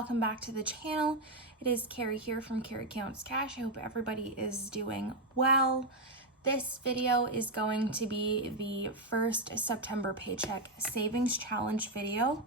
welcome back to the channel. It is Carrie here from Carrie Counts Cash. I hope everybody is doing well. This video is going to be the first September paycheck savings challenge video.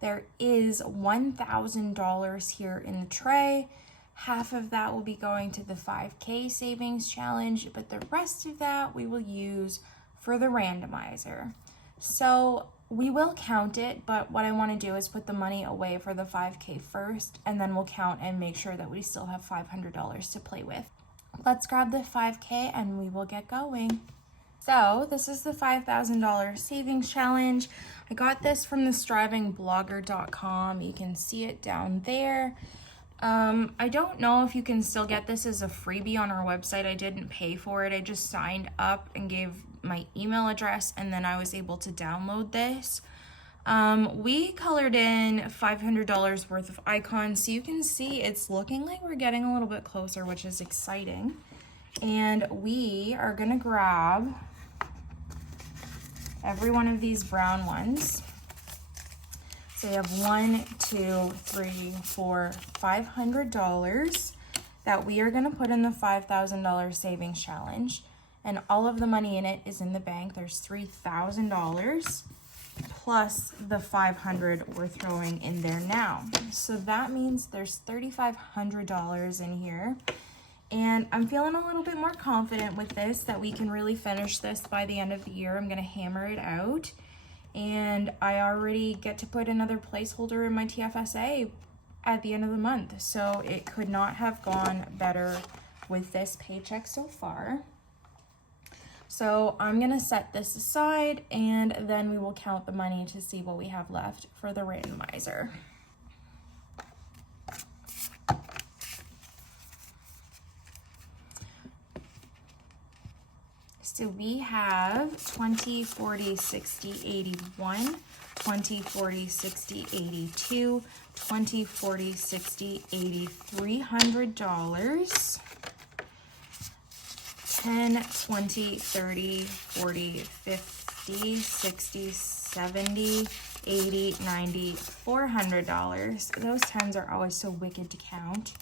There is $1,000 here in the tray. Half of that will be going to the 5K savings challenge, but the rest of that we will use for the randomizer. So we will count it, but what I want to do is put the money away for the 5K first, and then we'll count and make sure that we still have $500 to play with. Let's grab the 5K and we will get going. So this is the $5,000 savings challenge. I got this from the strivingblogger.com. You can see it down there. I don't know if you can still get this as a freebie on our website. I didn't pay for it. I just signed up and gave my email address, and then I was able to download this. We colored in $500 worth of icons, so you can see it's looking like we're getting a little bit closer, which is exciting. And we are gonna grab every one of these brown ones. So you have $500 that we are gonna put in the $5,000 savings challenge. And all of the money in it is in the bank. There's $3,000 plus the $500 we're throwing in there now. So that means there's $3,500 in here. And I'm feeling a little bit more confident with this that we can really finish this by the end of the year. I'm gonna hammer it out. And I already get to put another placeholder in my TFSA at the end of the month. So it could not have gone better with this paycheck so far. So I'm gonna set this aside and then we will count the money to see what we have left for the randomizer. So we have 20, 40, 60, 81, 20, 40, 60, 82, 20, 40, 60, 80, $300. 10, 20, 30, 40, 50, 60, 70, 80, 90, $400. Those tens are always so wicked to count.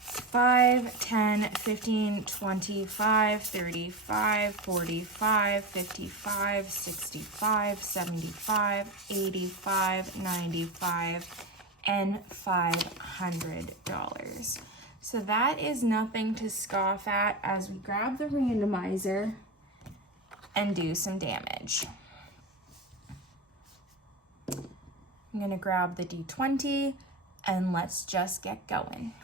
5, 10, 15, 25, 35, 45, 55, 65, 75, 85, 95, and $500. So that is nothing to scoff at as we grab the randomizer and do some damage. I'm gonna grab the D20 and let's just get going.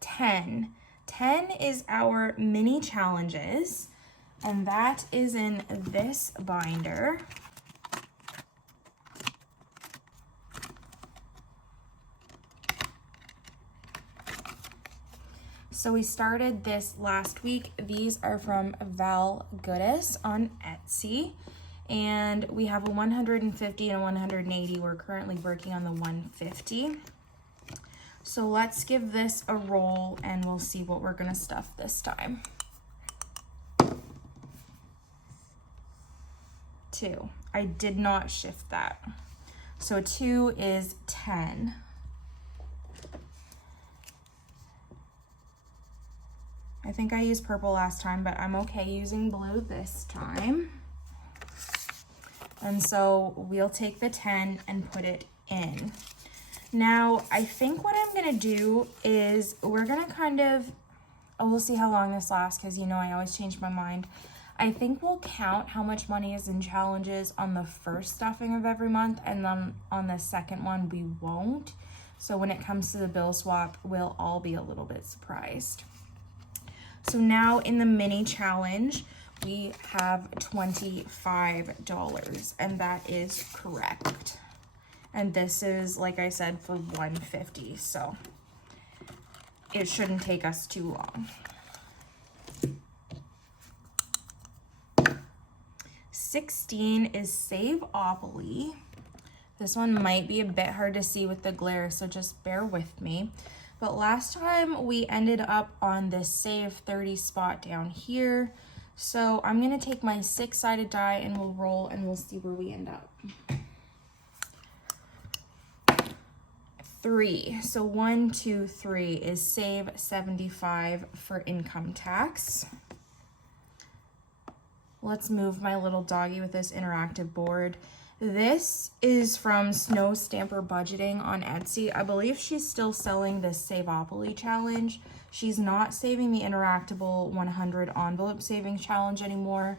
10. 10 is our mini challenges, and that is in this binder. So we started this last week. These are from Val Goodis on Etsy. And we have a 150 and a 180. We're currently working on the 150. So let's give this a roll and we'll see what we're gonna stuff this time. 2. I did not shift that. So 2 is 10. I think I used purple last time, but I'm okay using blue this time. And so we'll take the 10 and put it in. Now, I think what I'm gonna do is we're gonna we'll see how long this lasts because you know I always change my mind. I think we'll count how much money is in challenges on the first stuffing of every month, and then on the second one we won't. So when it comes to the bill swap, we'll all be a little bit surprised. So now in the mini challenge, we have $25, and that is correct. And this is, like I said, for 150, so it shouldn't take us too long. 16 is Save-Opoly. This one might be a bit hard to see with the glare, so just bear with me. But last time we ended up on this save 30 spot down here. So I'm gonna take my 6-sided die and we'll roll and we'll see where we end up. 3. So 1, 2, 3 is save 75 for income tax. Let's move my little doggy with this interactive board. This is from Snow Stamper Budgeting on Etsy. I believe she's still selling this Saveopoly challenge. She's not saving the interactable 100 envelope savings challenge anymore.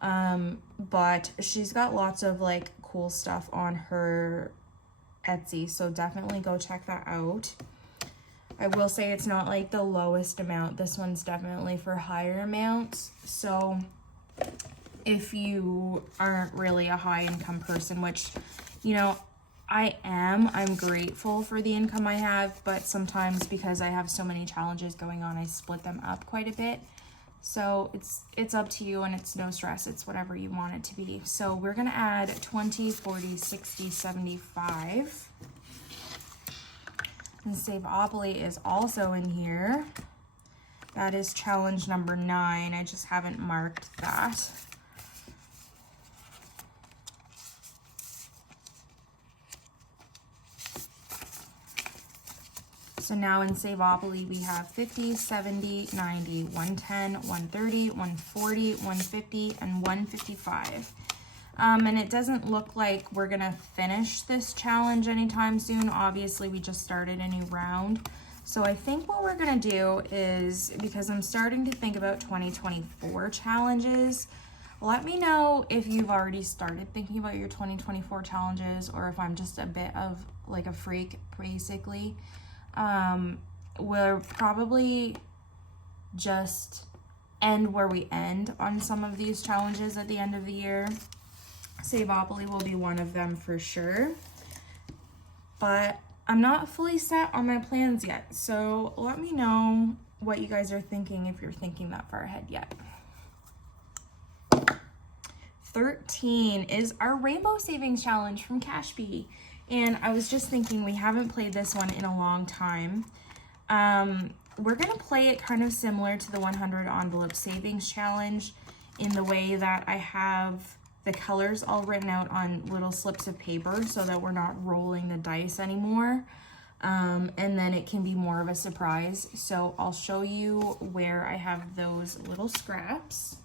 But she's got lots of like cool stuff on her Etsy, so definitely go check that out. I will say it's not like the lowest amount. This one's definitely for higher amounts. So if you aren't really a high income person, which, you know, I'm grateful for the income I have, but sometimes because I have so many challenges going on, I split them up quite a bit. So it's up to you, and it's no stress. It's whatever you want it to be. So we're gonna add 20, 40, 60, 75. And Saveopoly is also in here. That is challenge number 9. I just haven't marked that. So now in Saveopoly, we have 50, 70, 90, 110, 130, 140, 150, and 155. And it doesn't look like we're gonna finish this challenge anytime soon. Obviously, we just started a new round. So I think what we're gonna do is, because I'm starting to think about 2024 challenges, let me know if you've already started thinking about your 2024 challenges, or if I'm just a bit of like a freak, basically. We'll probably just end where we end on some of these challenges at the end of the year. Saveopoly will be one of them for sure, but I'm not fully set on my plans yet. So let me know what you guys are thinking, if you're thinking that far ahead yet. 13 is our Rainbow Savings Challenge from CashBee. And I was just thinking, we haven't played this one in a long time. We're gonna play it kind of similar to the 100 envelope savings challenge, in the way that I have the colors all written out on little slips of paper so that we're not rolling the dice anymore. And then it can be more of a surprise. So I'll show you where I have those little scraps.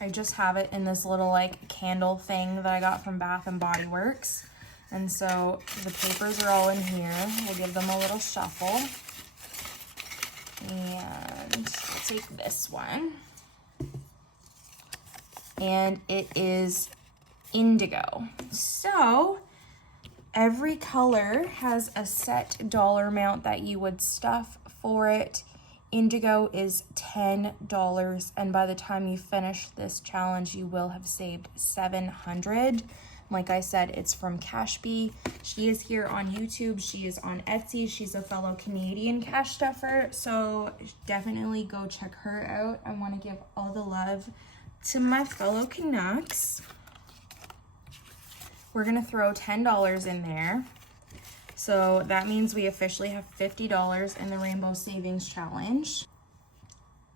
I just have it in this little like candle thing that I got from Bath and Body Works. And so the papers are all in here. We'll give them a little shuffle. And I'll take this one. And it is indigo. So every color has a set dollar amount that you would stuff for it. Indigo is $10, and by the time you finish this challenge, you will have saved $700. Like I said, it's from CashBee. She is here on YouTube. She is on Etsy. She's a fellow Canadian cash stuffer, so definitely go check her out. I want to give all the love to my fellow Canucks. We're going to throw $10 in there. So that means we officially have $50 in the Rainbow Savings Challenge.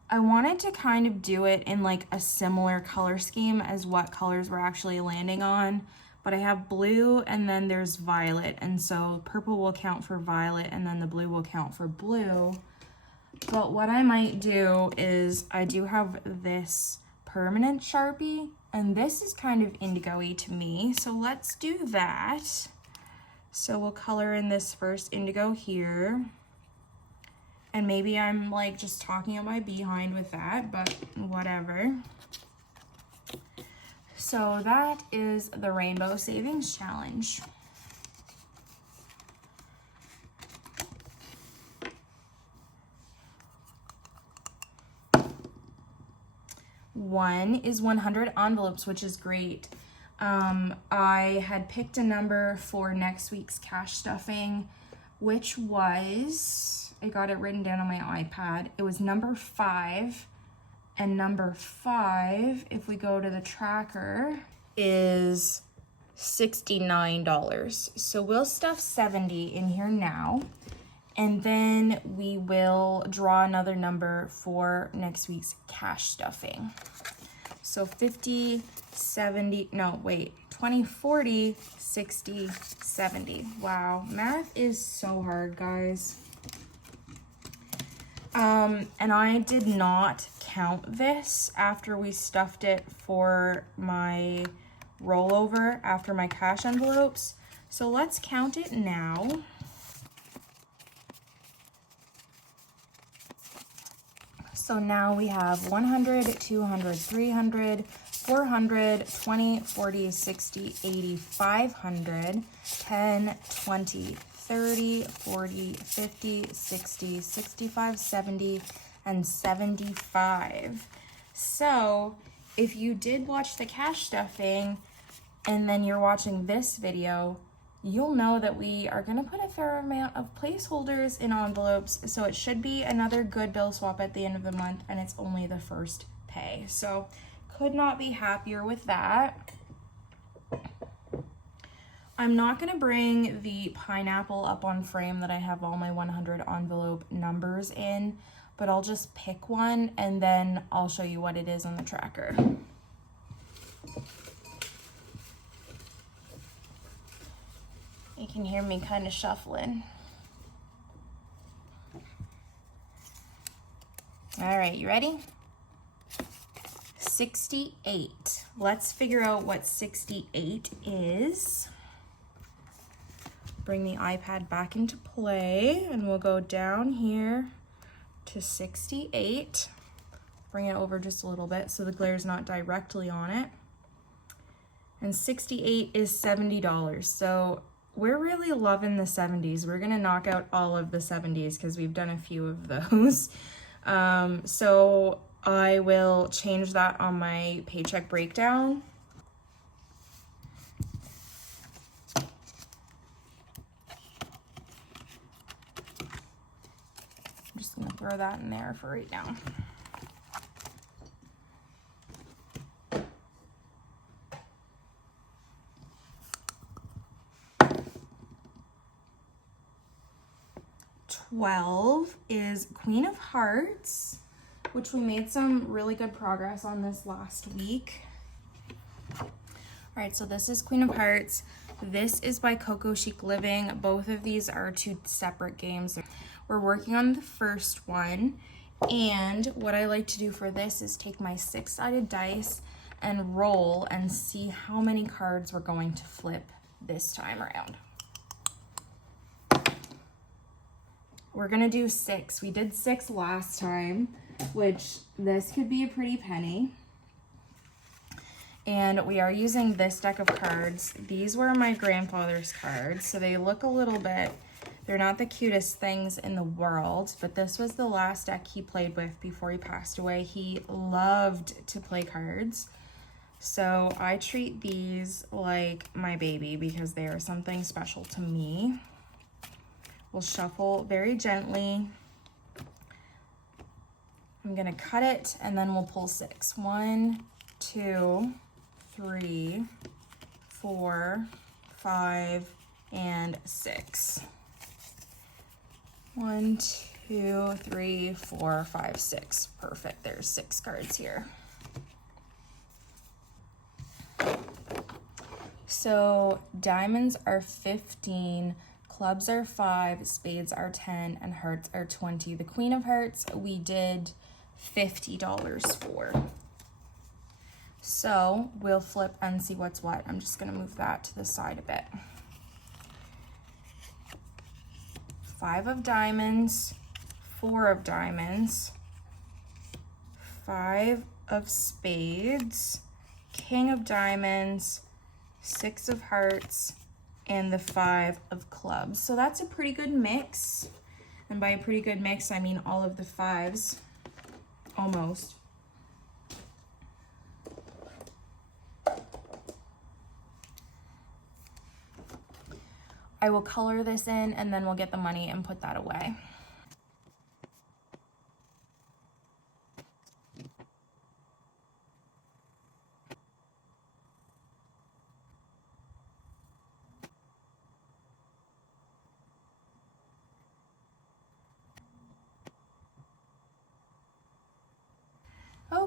I wanted to kind of do it in like a similar color scheme as what colors we're actually landing on, but I have blue and then there's violet, and so purple will count for violet and then the blue will count for blue. But what I might do is, I do have this permanent Sharpie, and this is kind of indigo-y to me, so let's do that. So we'll color in this first indigo here. And maybe I'm like just talking on my behind with that, but whatever. So that is the Rainbow Savings Challenge. One is 100 envelopes, which is great. I had picked a number for next week's cash stuffing, which was, I got it written down on my iPad. It was number 5, and number 5, if we go to the tracker, is $69. So we'll stuff 70 in here now, and then we will draw another number for next week's cash stuffing. So 50, 70, no, wait, 20, 40, 60, 70. Wow, math is so hard, guys. And I did not count this after we stuffed it for my rollover after my cash envelopes. So let's count it now. So now we have 100, 200, 300, 400, 20, 40, 60, 80, 500, 10, 20, 30, 40, 50, 60, 65, 70, and 75. So if you did watch the cash stuffing and then you're watching this video, you'll know that we are going to put a fair amount of placeholders in envelopes, so it should be another good bill swap at the end of the month, and it's only the first pay. So could not be happier with that. I'm not going to bring the pineapple up on frame that I have all my 100 envelope numbers in, but I'll just pick one and then I'll show you what it is on the tracker. You can hear me kind of shuffling. All right, you ready? 68. Let's figure out what 68 is. Bring the iPad back into play and we'll go down here to 68. Bring it over just a little bit so the glare's not directly on it. And 68 is $70. So we're really loving the 70s. We're gonna knock out all of the 70s because we've done a few of those. So I will change that on my paycheck breakdown. I'm just gonna throw that in there for right now. $12 is Queen of Hearts, which we made some really good progress on this last week. All right, so this is Queen of Hearts. This is by CocoChicLiving. Both of these are two separate games. We're working on the first one, and what I like to do for this is take my 6-sided dice and roll and see how many cards we're going to flip this time around. We're gonna do 6. We did 6 last time, which this could be a pretty penny. And we are using this deck of cards. These were my grandfather's cards, so they look a little bit, they're not the cutest things in the world, but this was the last deck he played with before he passed away. He loved to play cards. So I treat these like my baby because they are something special to me. We'll shuffle very gently. I'm gonna cut it and then we'll pull 6. 1, 2, 3, 4, 5, and 6. 1, 2, 3, 4, 5, 6. Perfect, there's 6 cards here. So diamonds are 15, clubs are 5, spades are 10, and hearts are 20. The Queen of Hearts we did $50 for. So we'll flip and see what's what. I'm just gonna move that to the side a bit. 5 of diamonds, 4 of diamonds, 5 of spades, King of diamonds, 6 of hearts, and the 5 of clubs. So that's a pretty good mix. And by a pretty good mix, I mean all of the 5s, almost. I will color this in and then we'll get the money and put that away.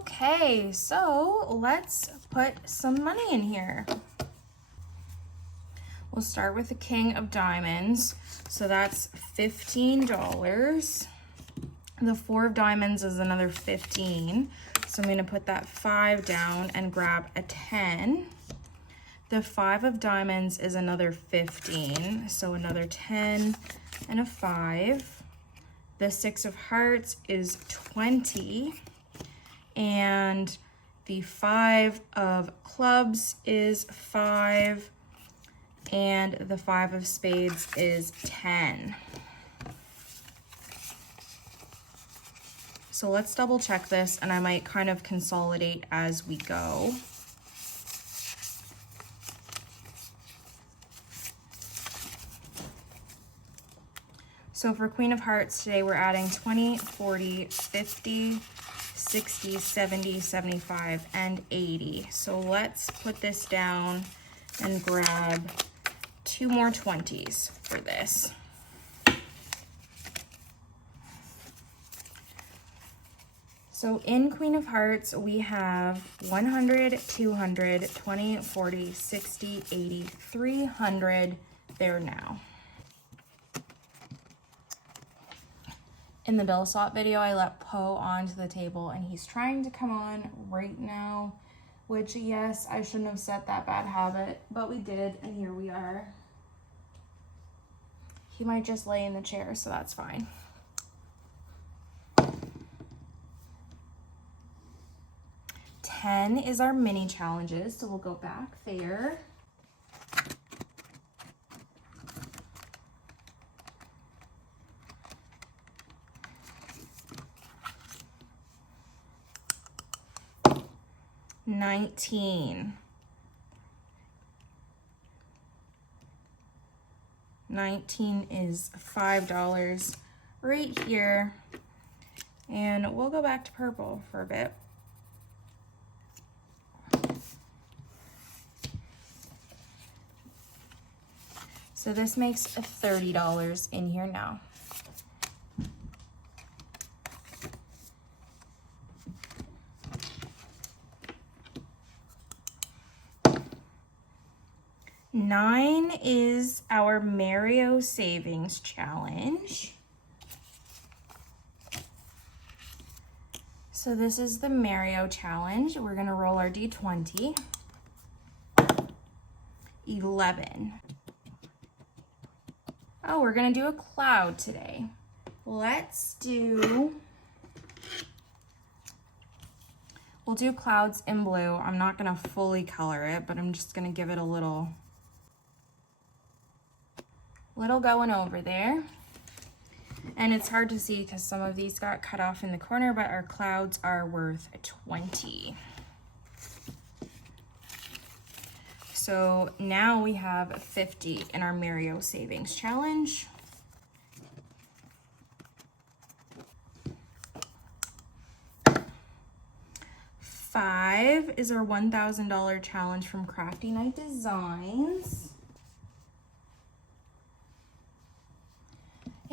Okay, so let's put some money in here. We'll start with the King of Diamonds. So that's $15. The 4 of Diamonds is another 15. So I'm gonna put that 5 down and grab a 10. The 5 of Diamonds is another 15. So another 10 and a 5. The 6 of Hearts is 20. And the 5 of Clubs is 5. And the 5 of Spades is 10. So let's double check this, and I might kind of consolidate as we go. So for Queen of Hearts today, we're adding 20, 40, 50, 60, 70, 75, and 80. So let's put this down and grab 2 more 20s for this. So in Queen of Hearts, we have 100, 200, 20, 40, 60, 80, 300 there now. In the bill swap video, I let Poe onto the table, and he's trying to come on right now, which, yes, I shouldn't have set that bad habit, but we did, and here we are. He might just lay in the chair, so that's fine. $10 is our mini challenges, so we'll go back there. $19. $19 is $5 right here. And we'll go back to purple for a bit. So this makes $30 in here now. $9 is our Mario Savings Challenge. So this is the Mario Challenge. We're gonna roll our D20. 11. Oh, we're gonna do a cloud today. We'll do clouds in blue. I'm not gonna fully color it, but I'm just gonna give it a little going over there. And it's hard to see because some of these got cut off in the corner, but our clouds are worth 20. So now we have 50 in our Mario Savings Challenge. $5 is our $1,000 challenge from Crafty Night Designs.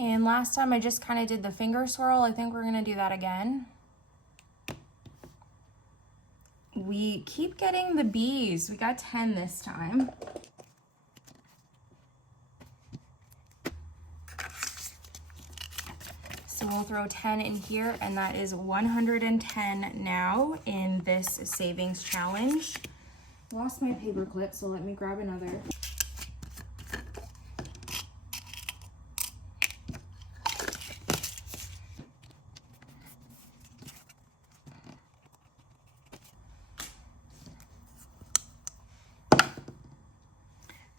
And last time I just kind of did the finger swirl. I think we're gonna do that again. We keep getting the B's. We got 10 this time. So we'll throw 10 in here, and that is 110 now in this savings challenge. Lost my paper clip, so let me grab another.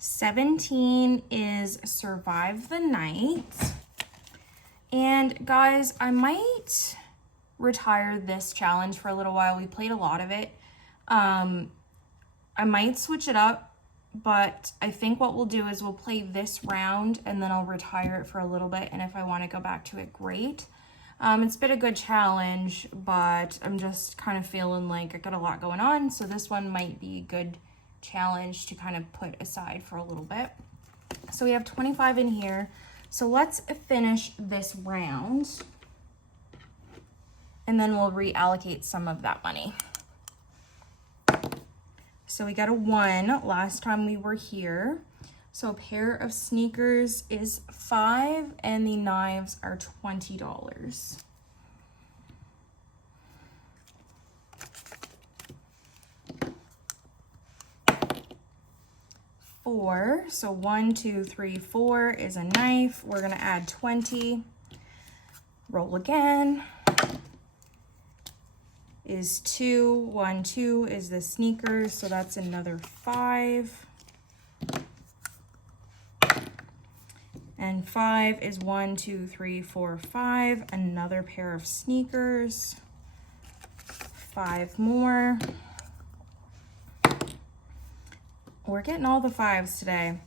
$17 is Survive the Night. And guys, I might retire this challenge for a little while. We played a lot of it. I might switch it up, but I think what we'll do is we'll play this round and then I'll retire it for a little bit. And if I want to go back to it, great. It's been a good challenge, but I'm just kind of feeling like I got a lot going on. So this one might be a good challenge to kind of put aside for a little bit. So we have 25 in here. So let's finish this round. and then we'll reallocate some of that money. So we got a 1 last time we were here. So a pair of sneakers is $5 and the knives are $20. Four, so 1, 2, 3, 4 is a knife. We're gonna add 20. Roll again. Is 2, 1, 2 is the sneakers, so that's another 5. And 5 is 1, 2, 3, 4, 5, another pair of sneakers. 5 more. We're getting all the 5s today.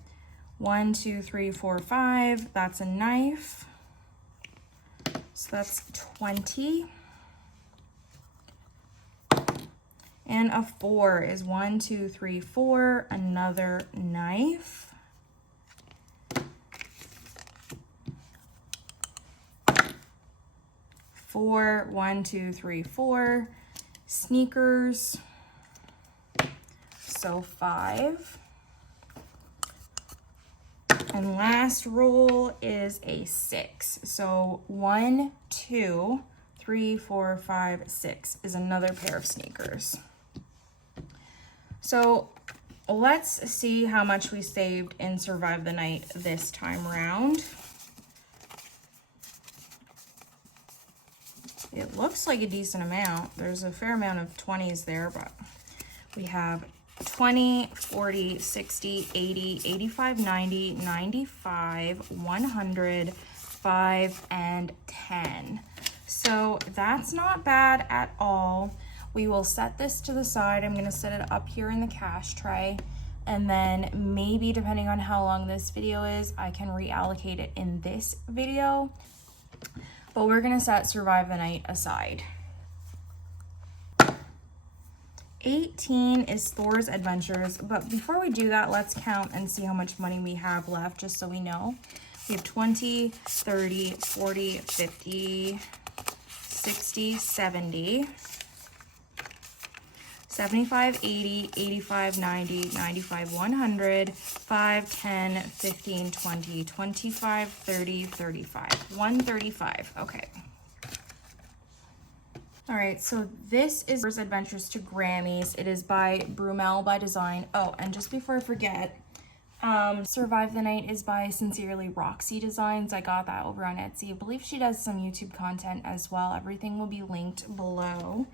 1, 2, 3, 4, 5, that's a knife. So that's 20. And a 4 is 1, 2, 3, 4, another knife. Four, 1, 2, 3, 4, sneakers. So 5. And last roll is a 6. So 1, 2, 3, 4, 5, 6 is another pair of sneakers. So let's see how much we saved in Survive the Night this time round. It looks like a decent amount. There's a fair amount of 20s there, but we have 20, 40, 60, 80, 85, 90, 95, 100, 5, and 10. So that's not bad at all. We will set this to the side. I'm gonna set it up here in the cash tray, and then maybe depending on how long this video is, I can reallocate it in this video. But we're gonna set Survive the Night aside. 18 is Thor's Adventures, but before we do that, let's count and see how much money we have left, just so we know. We have 20, 30, 40, 50, 60, 70, 75, 80, 85, 90, 95, 100, 5, 10, 15, 20, 25, 30, 35, 135, okay. All right, so this is Thor's Adventures to Grammys. It is by Brumel by Design. Oh, and just before I forget, Survive the Night is by Sincerely Roxy Designs. I got that over on Etsy. I believe she does some YouTube content as well. Everything will be linked below.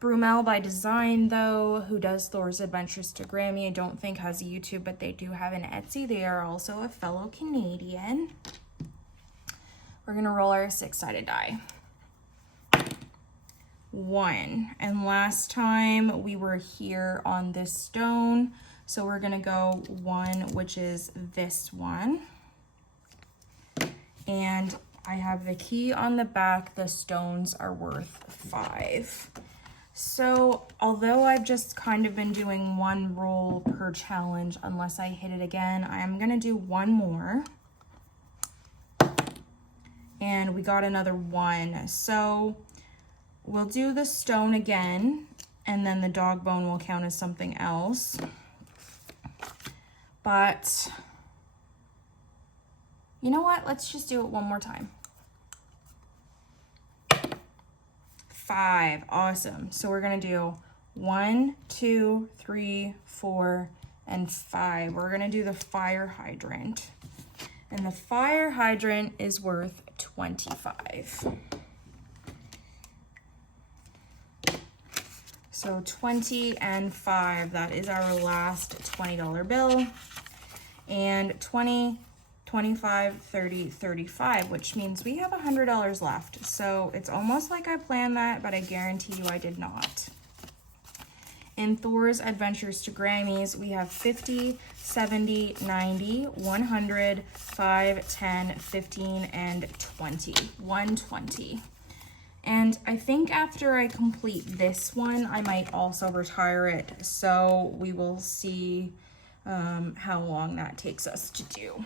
Brumel by Design, though, who does Thor's Adventures to Grammy, I don't think has a YouTube, but they do have an Etsy. They are also a fellow Canadian. We're gonna roll our 6-sided die. 1, and last time we were here on this stone, so we're gonna go 1, which is this one, and I have the key on the back. The stones are worth 5. So although I've just kind of been doing 1 roll per challenge unless I hit it again, I am gonna do 1 more, and we got another 1. So we'll do the stone again, and then the dog bone will count as something else. But you know what? Let's just do it one more time. 5, awesome. So we're gonna do 1, 2, 3, 4, and 5. We're gonna do the fire hydrant. And the fire hydrant is worth 25. So 20 and 5, that is our last $20 bill. And 20, 25, 30, 35, which means we have $100 left. So it's almost like I planned that, but I guarantee you I did not. In Thor's Adventures to Grammys, we have 50, 70, 90, 100, 5, 10, 15, and 20. 120. And I think after I complete this one, I might also retire it. So we will see how long that takes us to do. .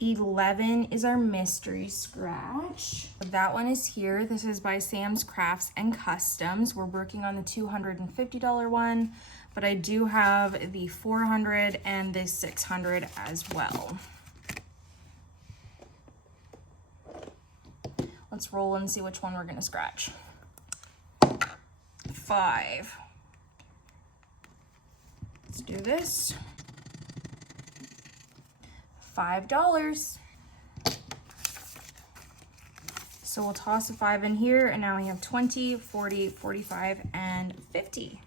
11 is our mystery scratch. That one is here. This is by Sam's Crafts and Customs. We're working on the $250 one, but I do have the 400 and the 600 as well. Let's roll and see which one we're gonna scratch. 5. Let's do this. $5. So we'll toss a 5 in here, and now we have 20, 40, 45, and 50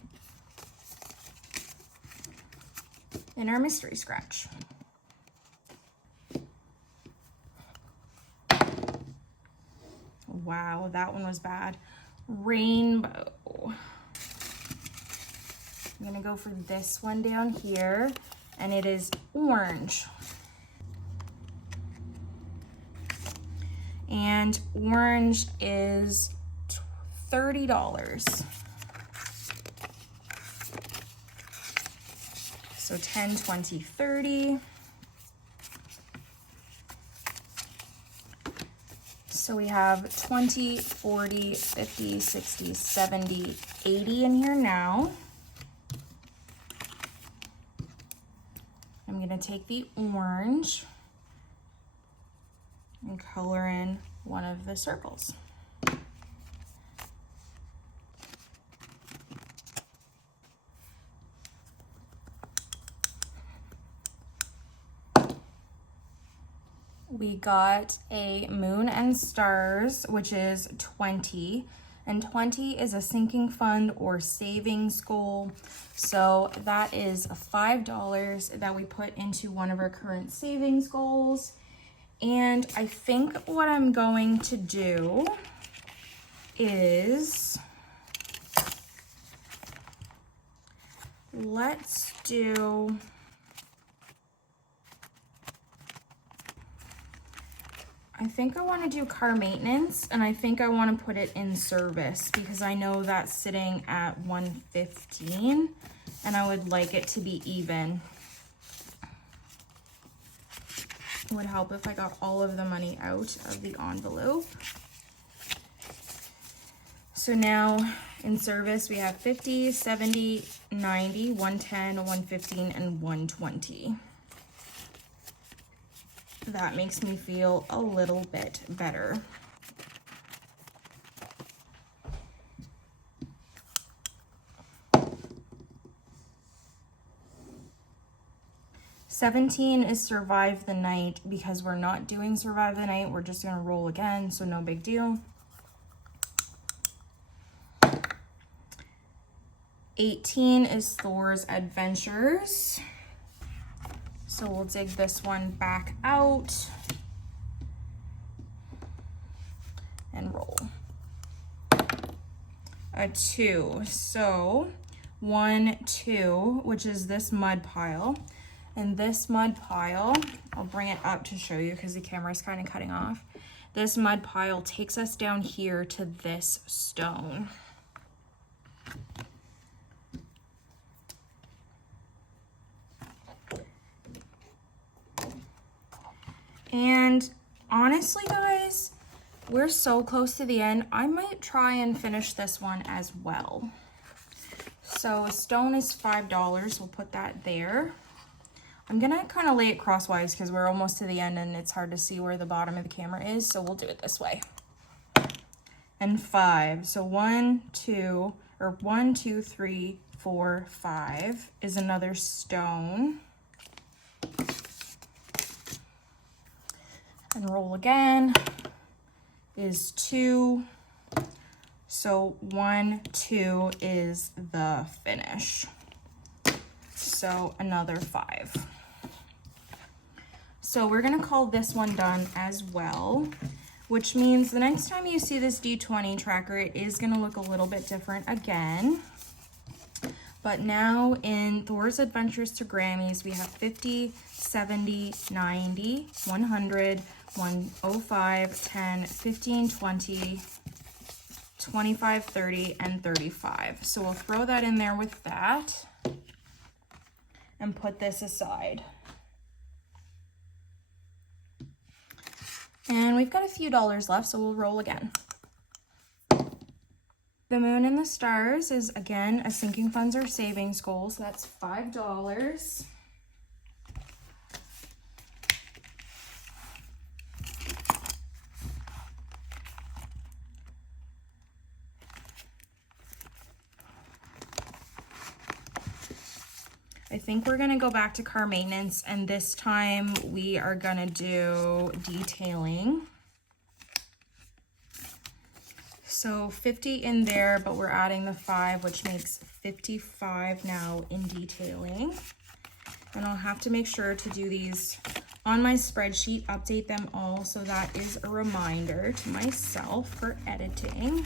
in our mystery scratch. Wow, that one was bad. Rainbow. I'm gonna go for this one down here, and it is orange. And orange is $30. So 10, 20, 30. So we have 20, 40, 50, 60, 70, 80 in here now. I'm gonna take the orange and color in one of the circles. We got a moon and stars, which is 20, and 20 is a sinking fund or savings goal. So that is $5 that we put into one of our current savings goals. And I think what I'm going to do is, let's do, I think I want to do car maintenance, and I think I want to put it in service because I know that's sitting at 115 and I would like it to be even. It would help if I got all of the money out of the envelope. So now in service we have 50, 70, 90, 110, 115, and 120. That makes me feel a little bit better. $17 is survive the night because we're not doing survive the night. We're just gonna roll again, so no big deal. 18 is Thor's Adventures. So we'll dig this one back out and roll. A 2, so 1, 2, which is this mud pile. And this mud pile, I'll bring it up to show you because the camera is kind of cutting off. This mud pile takes us down here to this stone. And honestly, guys, we're so close to the end. I might try and finish this one as well. So a stone is $5. We'll put that there. I'm gonna kind of lay it crosswise because we're almost to the end and it's hard to see where the bottom of the camera is, so we'll do it this way. And 5, so 1, 2, 3, 4, 5 is another stone. And roll again is 2. So 1, 2 is the finish. So another 5. So we're gonna call this one done as well, which means the next time you see this D20 tracker, it is gonna look a little bit different again. But now in Thor's Adventures to Grammys, we have 50, 70, 90, 100, 105, 10, 15, 20, 25, 30, and 35. So we'll throw that in there with that and put this aside. And we've got a few dollars left, so we'll roll again. The moon and the stars is, again, a sinking funds or savings goal, so that's $5. I think we're gonna go back to car maintenance, and this time we are gonna do detailing. So 50 in there, but we're adding the 5, which makes 55 now in detailing. And I'll have to make sure to do these on my spreadsheet, update them all, so that is a reminder to myself for editing.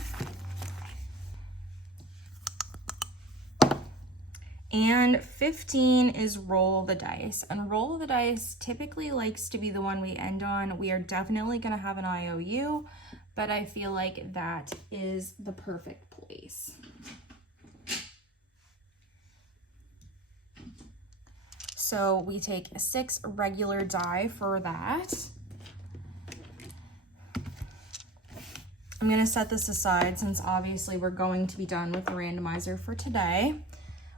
And 15 is roll the dice. And roll the dice typically likes to be the one we end on. We are definitely gonna have an IOU, but I feel like that is the perfect place. So we take 6 regular die for that. I'm gonna set this aside since obviously we're going to be done with the randomizer for today.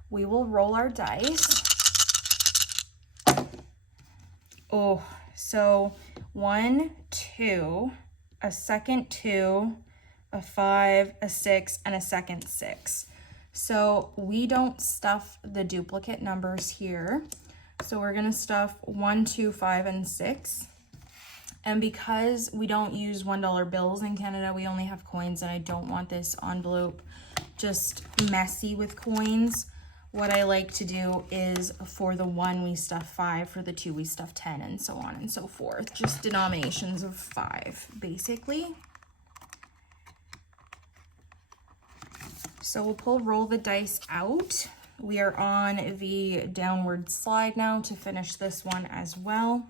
We will roll our dice. Oh, so 1, 2, a second 2, a 5, a 6, and a second 6. So we don't stuff the duplicate numbers here. So we're gonna stuff 1, 2, 5, and 6. And because we don't use $1 bills in Canada, we only have coins, and I don't want this envelope just messy with coins. What I like to do is for the 1 we stuff 5, for the 2 we stuff 10, and so on and so forth. Just denominations of 5, basically. So we'll pull roll the dice out. We are on the downward slide now to finish this one as well.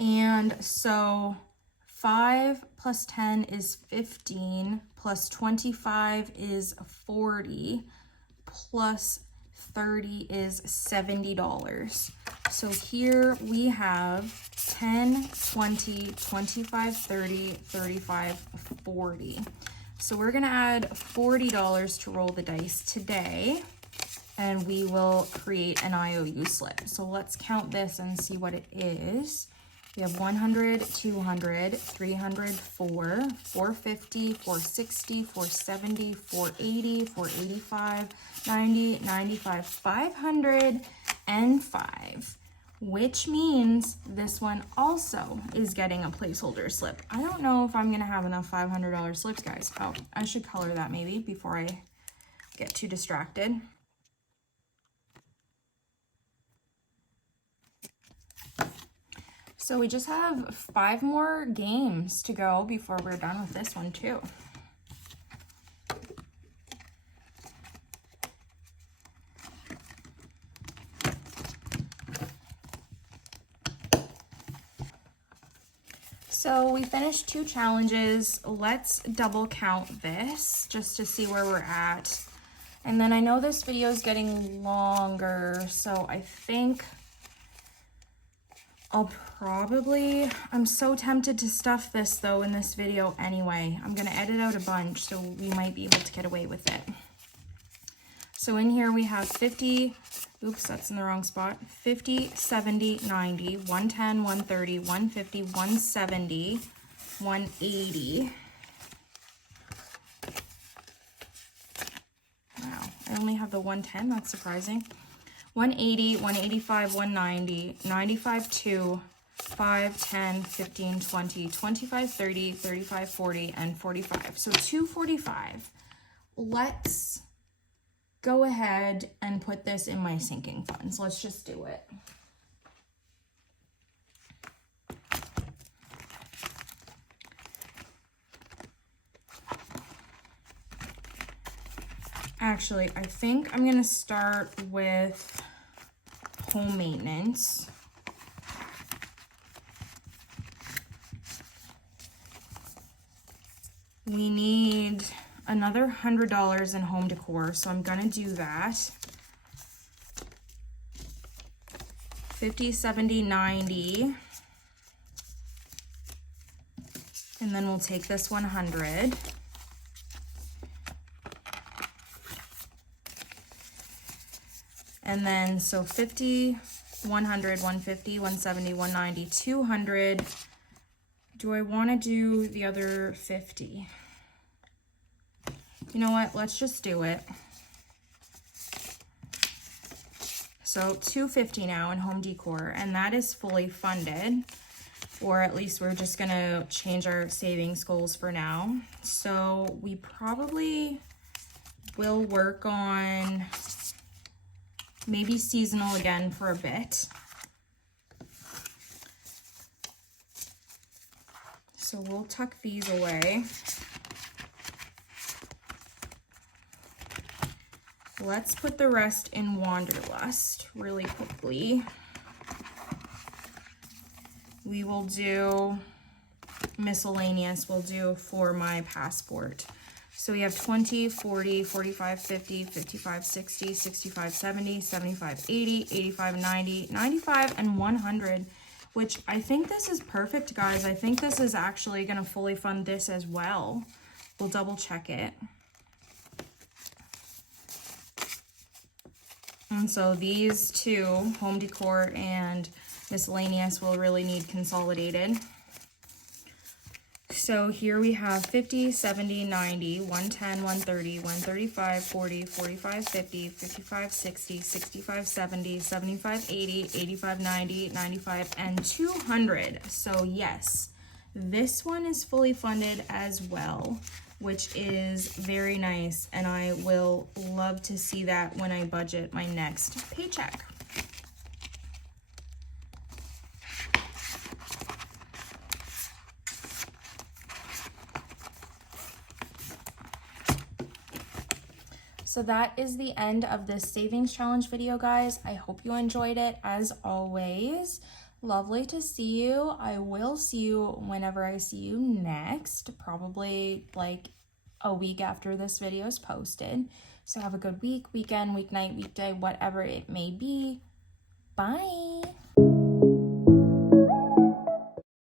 And so 5 plus 10 is 15, plus 25 is 40, plus 30 is $70. So here we have 10, 20, 25, 30, 35, 40. So we're gonna add $40 to roll the dice today, and we will create an IOU slip. So let's count this and see what it is. We have 100, 200, 300, 4, 450, 460, 470, 480, 485, 90, 95, 505, which means this one also is getting a placeholder slip. I don't know if I'm gonna have enough $500 slips, guys. Oh, I should color that maybe before I get too distracted. So we just have 5 more games to go before we're done with this one too. So we finished 2 challenges. Let's double count this just to see where we're at. And then I know this video is getting longer, so I think I'm so tempted to stuff this though in this video anyway. I'm gonna edit out a bunch, so we might be able to get away with it. So in here we have 50, oops, that's in the wrong spot, 50, 70, 90, 110, 130, 150, 170, 180. Wow, I only have the 110, that's surprising. 180, 185, 190, 95, 2, 5, 10, 15, 20, 25, 30, 35, 40, and 45. So 245. Let's go ahead and put this in my sinking funds. Let's just do it. Actually, I think I'm gonna start with home maintenance. We need another $100 in home decor, so I'm gonna do that. 50, 70, 90. And then we'll take this 100. And then, so 50, 100, 150, 170, 190, 200. Do I want to do the other 50? You know what? Let's just do it. So 250 now in home decor, and that is fully funded, or at least we're just gonna change our savings goals for now. So we probably will work on maybe seasonal again for a bit. So we'll tuck these away. Let's put the rest in Wanderlust really quickly. We will do miscellaneous, we'll do for my passport. So we have 20, 40, 45, 50, 55, 60, 65, 70, 75, 80, 85, 90, 95, and 100, which I think this is perfect, guys. I think this is actually gonna fully fund this as well. We'll double check it. And so these two, home decor and miscellaneous, will really need consolidated. So here we have 50, 70, 90, 110, 130, 135, 40, 45, 50, 55, 60, 65, 70, 75, 80, 85, 90, 95, and 200. So yes, this one is fully funded as well, which is very nice, and I will love to see that when I budget my next paycheck. So that is the end of this savings challenge video, guys. I hope you enjoyed it. As always, lovely to see you. I will see you whenever I see you next, probably like a week after this video is posted. So have a good week, weekend, weeknight, weekday, whatever it may be. Bye.